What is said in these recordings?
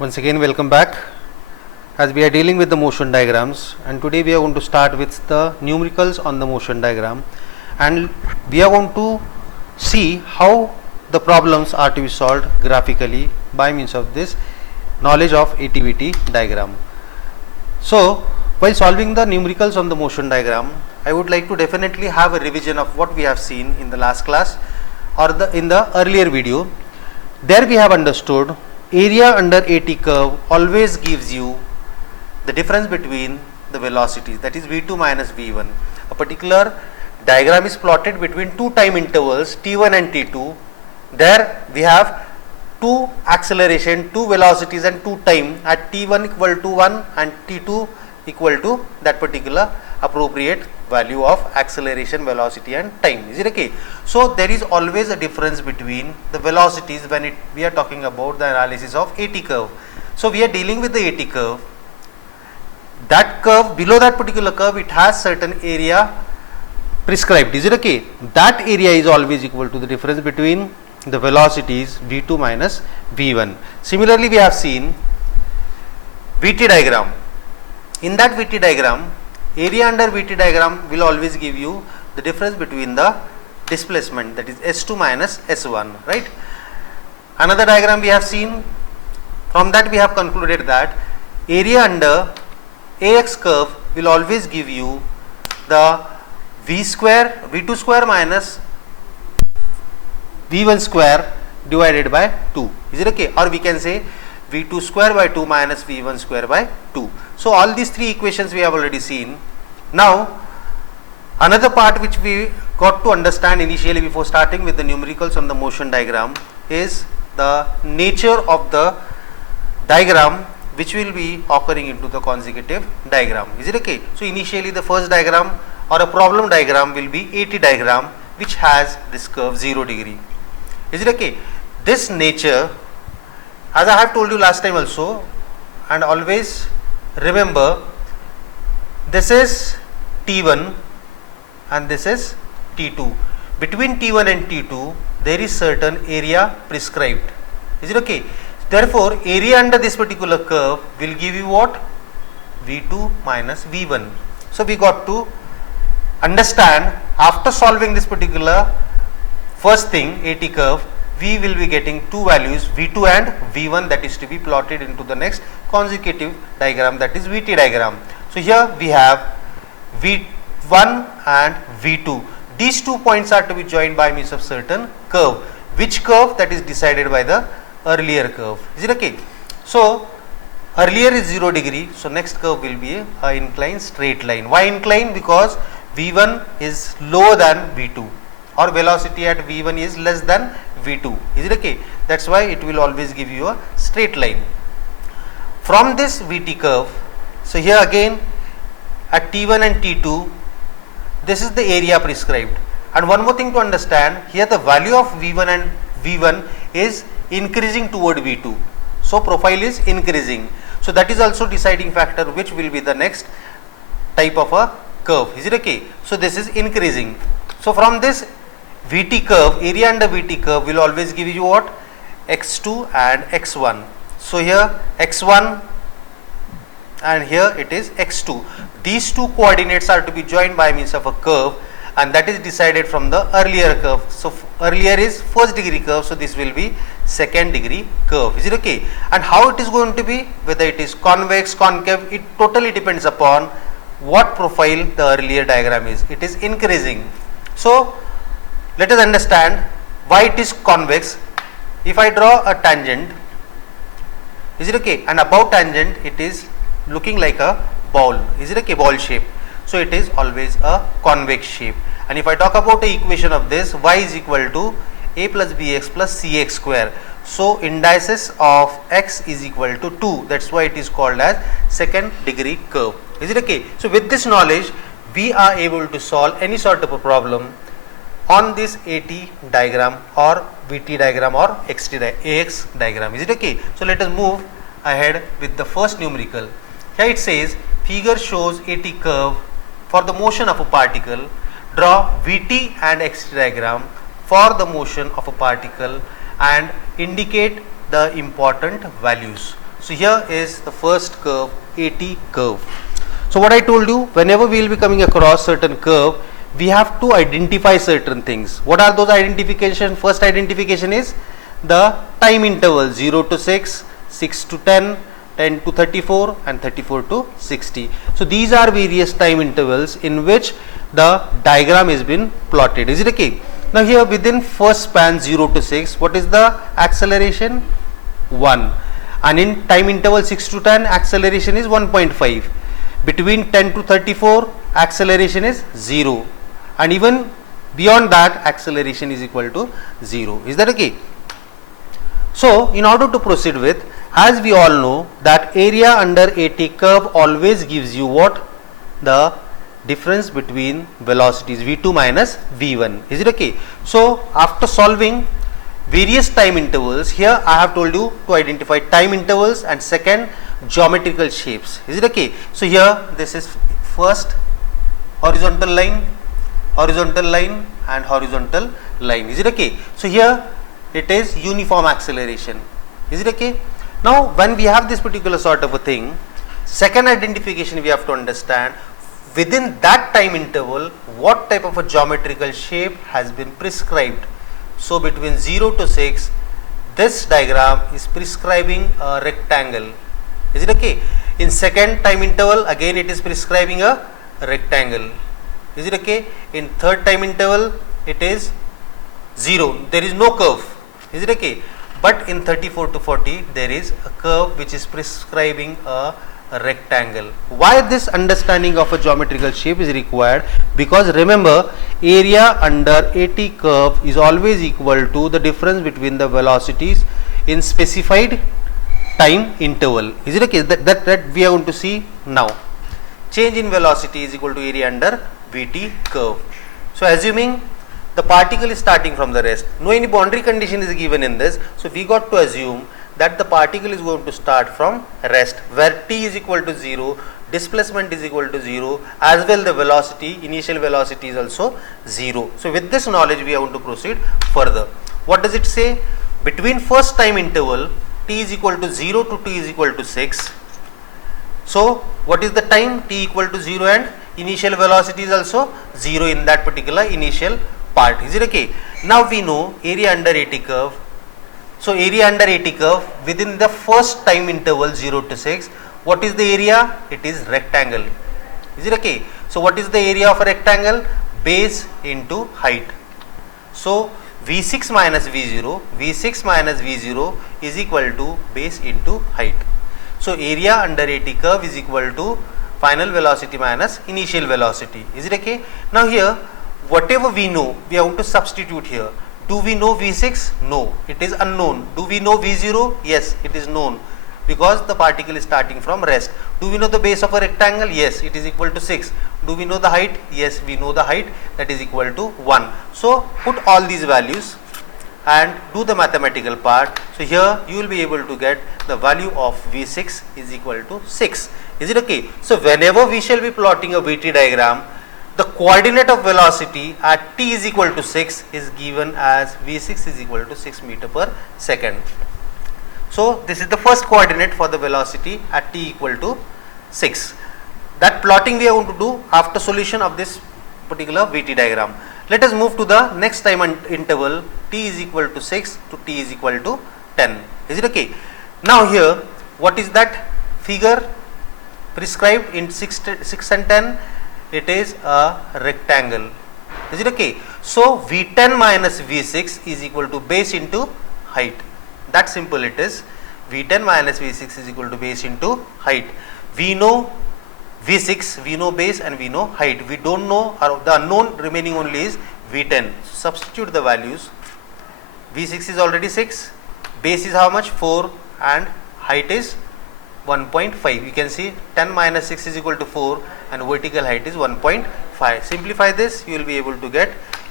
Once again, welcome back as we are dealing with the motion diagrams, and today we are going to start with the numericals on the motion diagram, and we are going to see how the problems are to be solved graphically by means of this knowledge of ATVT diagram. So while solving the numericals on the motion diagram, I would like to definitely have a revision of what we have seen in the last class or in the earlier video. There we have understood area under AT curve always gives you the difference between the velocities, that is V2 minus V1. A particular diagram is plotted between two time intervals T1 and T2. There we have two acceleration, two velocities and two time at T1 equal to 1 and T2 equal to that particular appropriate value of acceleration, velocity and time. Is it okay? So there is always a difference between the velocities when we are talking about the analysis of AT curve. So we are dealing with the AT curve. That curve, below that particular curve, it has certain area prescribed. Is it okay? That area is always equal to the difference between the velocities V2 minus V1. Similarly, we have seen VT diagram. In that VT diagram, area under VT diagram will always give you the difference between the displacement, that is S2 minus S1, right? Another diagram we have seen, from that we have concluded that area under AX curve will always give you the V2 square minus V1 square divided by 2. Is it okay? Or we can say V2 square by 2 minus V1 square by 2. So all these three equations we have already seen. Now another part which we got to understand initially before starting with the numericals on the motion diagram is the nature of the diagram which will be occurring into the consecutive diagram. Is it okay? So initially the first diagram or a problem diagram will be AT diagram which has this curve 0 degree. Is it okay? This nature, as I have told you last time also, and always remember, this is T1 and this is T2. Between T1 and T2 there is certain area prescribed. Is it okay? Therefore area under this particular curve will give you what? V2 minus V1. So we got to understand, after solving this particular first thing, AT curve, we will be getting two values V2 and V1, that is to be plotted into the next consecutive diagram, that is VT diagram. So here we have V1 and V2. These 2 points are to be joined by means of certain curve. Which curve? That is decided by the earlier curve. Is it okay? So earlier is 0 degree, so next curve will be a inclined straight line. Why inclined? Because V1 is lower than V2, or velocity at V1 is less than V2. Is it okay? That's why it will always give you a straight line. From this VT curve, so here again at T1 and T2, this is the area prescribed. And one more thing to understand, here the value of V1 and V1 is increasing toward V2. So profile is increasing. So that is also deciding factor which will be the next type of a curve. Is it okay? So this is increasing. So from this VT curve, area under VT curve will always give you what? X2 and X1. So here X1 and here it is X2. These two coordinates are to be joined by means of a curve, and that is decided from the earlier curve. So earlier is first degree curve, so this will be second degree curve. Is it okay? And how it is going to be, whether it is convex, concave, it totally depends upon what profile the earlier diagram is. It is increasing. So let us understand why it is convex. If I draw a tangent, is it okay? And above tangent it is looking like a ball. Is it okay? Ball shape. So it is always a convex shape. And if I talk about the equation of this, y is equal to a plus bx plus cx square. So indices of x is equal to 2. That's why it is called as second degree curve. Is it okay? So with this knowledge, we are able to solve any sort of a problem on this AT diagram or VT diagram or AX diagram. Is it okay? So let us move ahead with the first numerical. Here it says, figure shows AT curve for the motion of a particle. Draw VT and X diagram for the motion of a particle and indicate the important values. So here is the first curve, AT curve. So what I told you, whenever we will be coming across certain curve, we have to identify certain things. What are those identification? First identification is the time interval 0 to 6, 6 to 10, 10 to 34 and 34 to 60. So these are various time intervals in which the diagram has been plotted. Is it okay? Now here within first span 0 to 6, what is the acceleration? 1. And in time interval 6 to 10, acceleration is 1.5. Between 10 to 34, acceleration is 0. And even beyond that, acceleration is equal to 0. Is that okay? So in order to proceed with, as we all know that area under AT curve always gives you what? The difference between velocities v2 minus v1. Is it okay? So after solving various time intervals, here I have told you to identify time intervals and second geometrical shapes. Is it okay? So here this is first horizontal line and horizontal line. Is it okay? So here it is uniform acceleration. Is it okay? Now when we have this particular sort of a thing, second identification we have to understand within that time interval what type of a geometrical shape has been prescribed. So between 0 to 6, this diagram is prescribing a rectangle. Is it okay? In second time interval, again it is prescribing a rectangle. Is it okay? In third time interval, it is 0. There is no curve. Is it okay? But in 34 to 40, there is a curve which is prescribing a rectangle. Why this understanding of a geometrical shape is required? Because remember, area under AT curve is always equal to the difference between the velocities in specified time interval. Is it okay? That we are going to see now. Change in velocity is equal to area under VT curve. So assuming the particle is starting from the rest, no any boundary condition is given in this, so we got to assume that the particle is going to start from rest where t is equal to 0, displacement is equal to 0, as well the velocity, initial velocity is also 0. So with this knowledge we are going to proceed further. What does it say? Between first time interval t is equal to 0 to t is equal to 6. So what is the time? T equal to 0 and initial velocity is also 0 in that particular initial part. Is it okay? Now we know area under AT curve. So area under AT curve within the first time interval 0 to 6, what is the area? It is rectangle. Is it okay? So what is the area of a rectangle? Base into height. So V6 minus V0, V6 minus V0 is equal to base into height. So area under AT curve is equal to final velocity minus initial velocity. Is it okay? Now here whatever we know, we are going to substitute here. Do we know V6? No, it is unknown. Do we know V0? Yes, it is known because the particle is starting from rest. Do we know the base of a rectangle? Yes, it is equal to 6. Do we know the height? Yes, we know the height, that is equal to 1. So put all these values and do the mathematical part. So here you will be able to get the value of V6 is equal to 6. Is it okay? So whenever we shall be plotting a VT diagram, the coordinate of velocity at t is equal to 6 is given as V6 is equal to 6 meter per second. So this is the first coordinate for the velocity at t equal to 6. That plotting we are going to do after solution of this particular VT diagram. Let us move to the next time interval t is equal to 6 to t is equal to 10. Is it okay? Now here what is that figure prescribed in 6 and 10? It is a rectangle. Is it okay? So V10 minus V6 is equal to base into height. That simple it is. V10 minus V6 is equal to base into height. We know V6, we know base and we know height. We don't know, or the unknown remaining only is V10. Substitute the values. V6 is already 6, base is how much? 4 and height is 1.5. You can see 10 minus 6 is equal to 4 and vertical height is 1.5. Simplify this, you will be able to get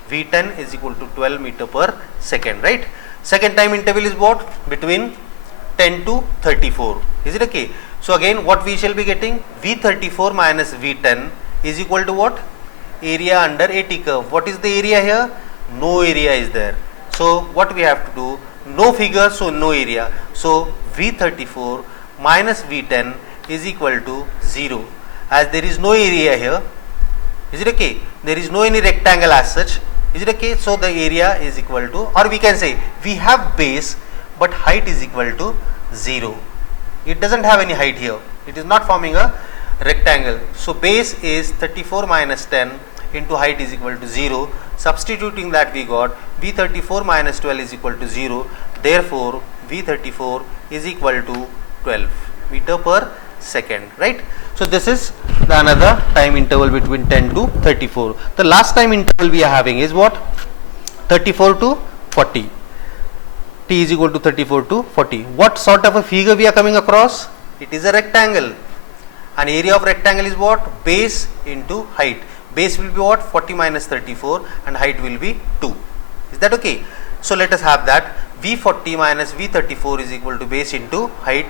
V10 is equal to 12 meter per second, right? Second time interval is what? Between 10 to 34. Is it okay? So again what we shall be getting? V34 minus V10 is equal to what? Area under AT curve. What is the area here? No area is there. So what we have to do? No figure, so no area. So V34 minus V10 is equal to 0, as there is no area here. Is it okay? There is no any rectangle as such. Is it okay? So the area is equal to, or we can say we have base but height is equal to 0. It doesn't have any height here. It is not forming a rectangle. So base is 34 minus 10 into height is equal to 0. Substituting that, we got V34 minus 12 is equal to 0. Therefore V34 is equal to 12 meter per second, right? So this is the another time interval between 10 to 34. The last time interval we are having is what? 34 to 40. T is equal to 34 to 40. What sort of a figure we are coming across? It is a rectangle. An area of rectangle is what? Base into height. Base will be what? 40 minus 34 and height will be 2. Is that okay? So let us have that. V40 minus V34 is equal to base into height.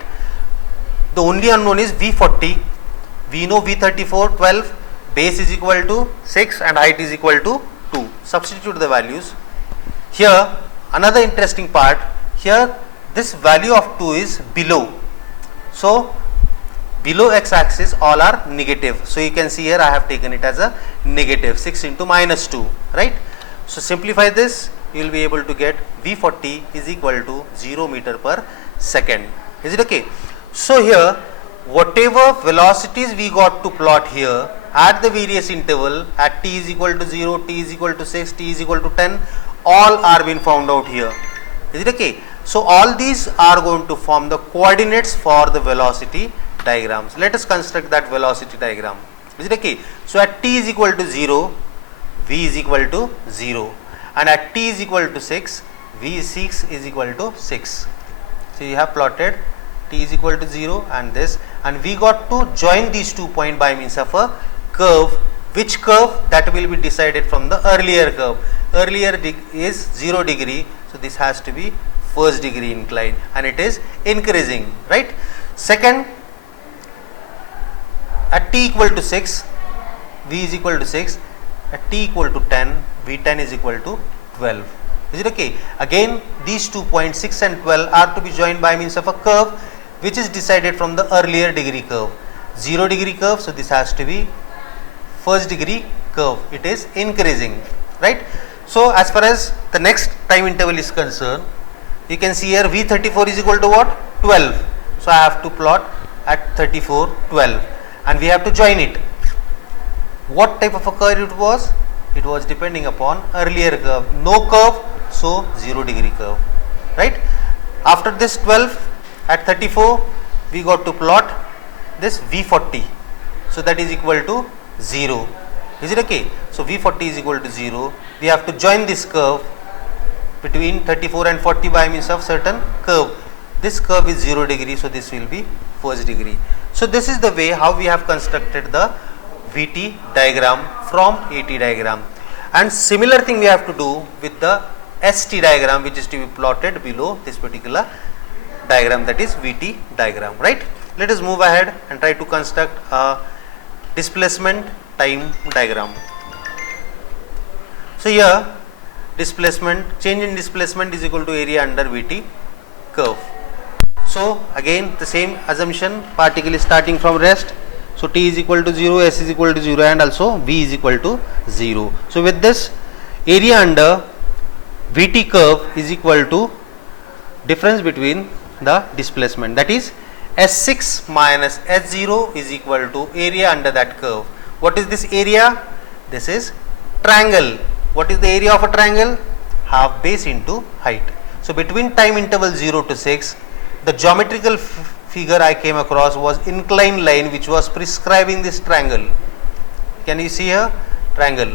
The only unknown is V40. We know V34 12, base is equal to 6 and height is equal to 2. Substitute the values. Here another interesting part, here this value of 2 is below. So below x axis all are negative. So you can see here I have taken it as a negative 6 into minus 2, right? So simplify this, you will be able to get V40 is equal to 0 meter per second. Is it okay? So here whatever velocities we got to plot here at the various interval at t is equal to 0, t is equal to 6, t is equal to 10, all are been found out here. Is it okay? So all these are going to form the coordinates for the velocity diagrams. Let us construct that velocity diagram. Is it okay? So at t is equal to 0, v is equal to 0, and at t is equal to 6, v6 is equal to 6. So you have plotted t is equal to 0 and this, and we got to join these 2 points by means of a curve. Which curve? That will be decided from the earlier curve. Earlier is 0 degree, so this has to be first degree incline and it is increasing, right? Second, at t equal to 6, v is equal to 6, at t equal to 10, v10 is equal to 12. Is it okay? Again these 2 points 6 and 12 are to be joined by means of a curve which is decided from the earlier degree curve. 0 degree curve, so this has to be first degree curve. It is increasing, right? So as far as the next time interval is concerned, you can see here V34 is equal to what? 12. So I have to plot at 34, 12 and we have to join it. What type of a curve it was? It was depending upon earlier curve. No curve, so 0 degree curve, right? After this 12 at 34, we got to plot this V40. So that is equal to 0. Is it okay? So V40 is equal to 0. We have to join this curve between 34 and 40 by means of certain curve. This curve is 0 degree, so this will be first degree. So this is the way how we have constructed the VT diagram from AT diagram. And similar thing we have to do with the ST diagram, which is to be plotted below this particular diagram, that is VT diagram, right? Let us move ahead and try to construct a displacement time diagram. So here displacement, change in displacement is equal to area under VT curve. So again the same assumption, particle is starting from rest. So t is equal to 0, s is equal to 0 and also v is equal to 0. So with this, area under VT curve is equal to difference between the displacement, that is S6 minus S0 is equal to area under that curve. What is this area? This is triangle. What is the area of a triangle? Half base into height. So between time interval 0 to 6, the geometrical figure I came across was inclined line which was prescribing this triangle. Can you see here? Triangle.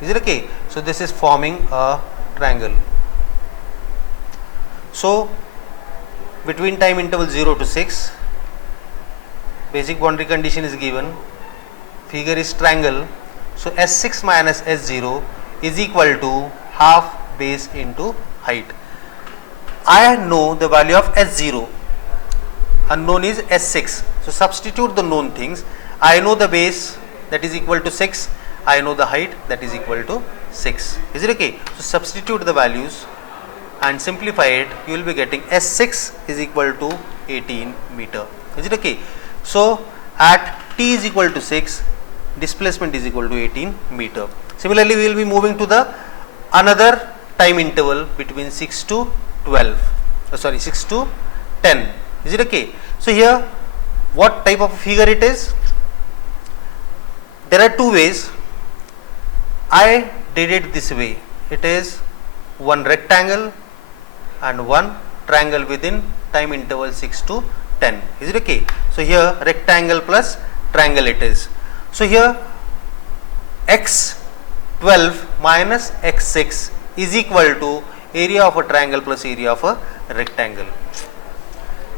Is it okay? So this is forming a triangle. So between time interval 0 to 6, basic boundary condition is given, figure is triangle. So S6 minus S0 is equal to half base into height. I know the value of S0, unknown is S6. So substitute the known things. I know the base, that is equal to 6. I know the height, that is equal to 6. Is it okay? So substitute the values and simplify it. You will be getting S6 is equal to 18 meter. Is it okay? So at t is equal to 6, displacement is equal to 18 meter. Similarly, we will be moving to the another time interval between 6 to 12, 6 to 10. Is it okay? So here, what type of figure it is? There are two ways. I did it this way. It is one rectangle and one triangle within time interval 6 to 10. Is it okay? So here rectangle plus triangle it is. So here x12 minus x6 is equal to area of a triangle plus area of a rectangle.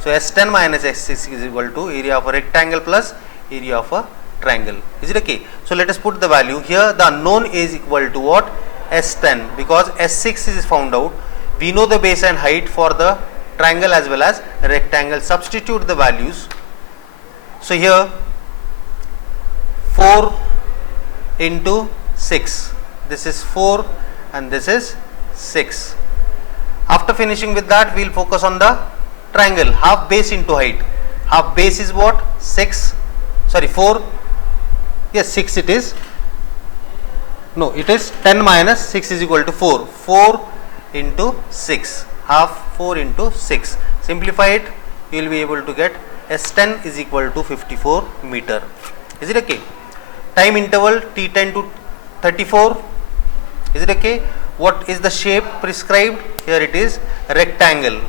So S10 minus S6 is equal to area of a rectangle plus area of a triangle. Is it okay? So let us put the value here. The unknown is equal to what? S10, because S6 is found out. We know the base and height for the triangle as well as rectangle. Substitute the values. So here 4 into 6. This is 4 and this is 6. After finishing with that, we will focus on the triangle. Half base into height. Half base is what? 4. Yes, 6 it is. No, it is 10 minus 6 is equal to 4. 4 into 6. Half 4 into 6. Simplify it. You will be able to get S10 is equal to 54 meter. Is it okay? Time interval T10 to 34. Is it okay? What is the shape prescribed? Here it is rectangle.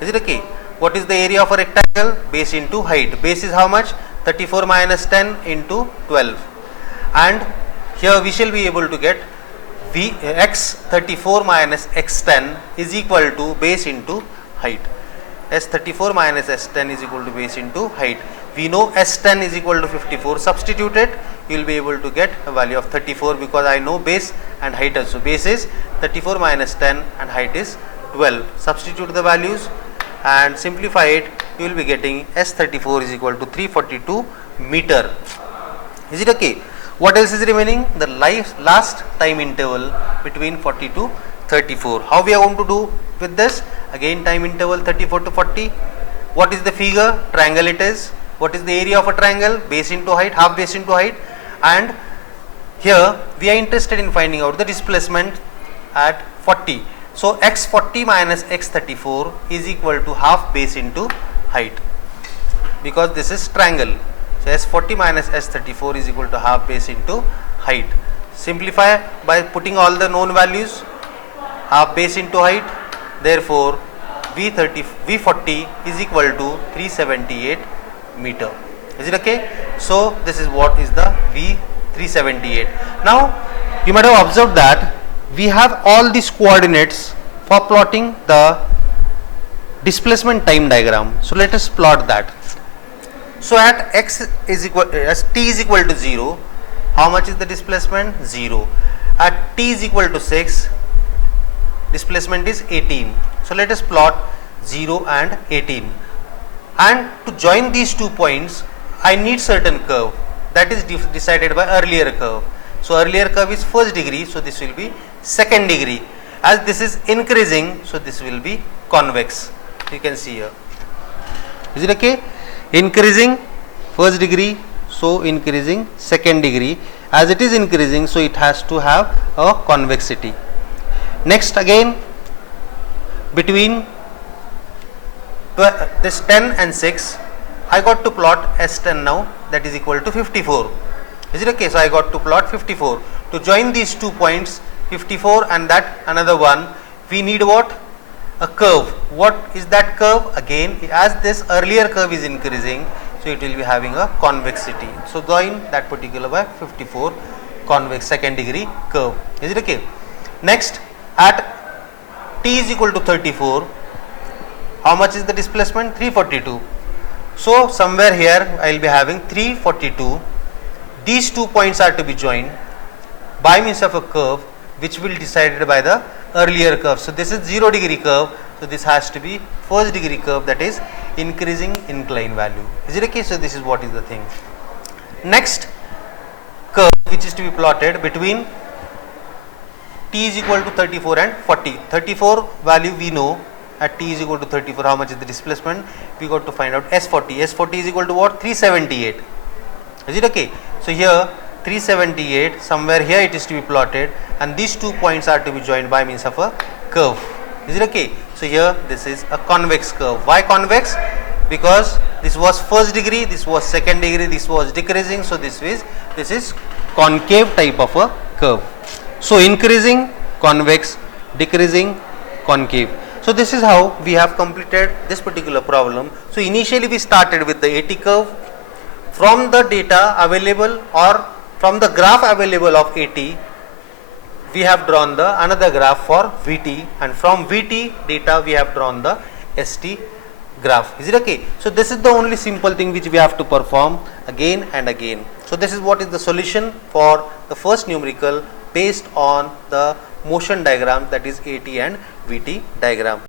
Is it okay? What is the area of a rectangle? Base into height. Base is how much? 34 minus 10 into 12. And here we shall be able to get x34 minus x10 is equal to base into height. S34 minus S10 is equal to base into height. We know S10 is equal to 54. Substitute it. You will be able to get a value of 34, because I know base and height also. Base is 34 minus 10 and height is 12. Substitute the values and simplify it. You will be getting S34 is equal to 342 meter. Is it okay? What else is remaining? The last time interval between 40 to 34. How we are going to do with this? Again time interval 34 to 40. What is the figure? Triangle it is. What is the area of a triangle? Base into height, half base into height. And here we are interested in finding out the displacement at 40. So x40 minus x34 is equal to half base into height, because this is triangle. So S40 minus S34 is equal to half base into height. Simplify by putting all the known values. Half base into height. Therefore V40 is equal to 378 meter. Is it okay? So this is what is the V378. Now you might have observed that we have all these coordinates for plotting the displacement time diagram. So let us plot that. So at x is equal as t is equal to 0, how much is the displacement? 0. At t is equal to 6, displacement is 18. So let us plot 0 and 18. And to join these 2 points, I need certain curve that is decided by earlier curve. So earlier curve is first degree, so this will be second degree. As this is increasing, so this will be convex. You can see here. Is it okay? Increasing first degree, so increasing second degree. As it is increasing, so it has to have a convexity. Next again, between this 10 and 6, I got to plot S10 now, that is equal to 54. Is it okay? So I got to plot 54. To join these 2 points, 54 and that another one, we need what? A curve. What is that curve? Again, as this earlier curve is increasing, so it will be having a convexity. So join that particular by 54 convex second degree curve. Is it okay? Next, at t is equal to 34, how much is the displacement? 342. So somewhere here I will be having 342. These 2 points are to be joined by means of a curve which will be decided by the earlier curve. So this is 0 degree curve. So this has to be first degree curve, that is increasing incline value. Is it okay? So this is what is the thing. Next curve which is to be plotted between t is equal to 34 and 40. 34 value we know, at t is equal to 34, how much is the displacement? We got to find out S40. S40 is equal to what? 378. Is it okay? So here 378, somewhere here it is to be plotted, and these 2 points are to be joined by means of a curve. Is it okay? So here this is a convex curve. Why convex? Because this was first degree, this was second degree, this was decreasing, so this is concave type of a curve. So increasing, convex, decreasing, concave. So this is how we have completed this particular problem. So initially we started with the AT curve. From the data available or from the graph available of AT, we have drawn the another graph for VT, and from VT data we have drawn the ST graph. Is it okay? So this is the only simple thing which we have to perform again and again. So this is what is the solution for the first numerical based on the motion diagram, that is AT and VT diagram.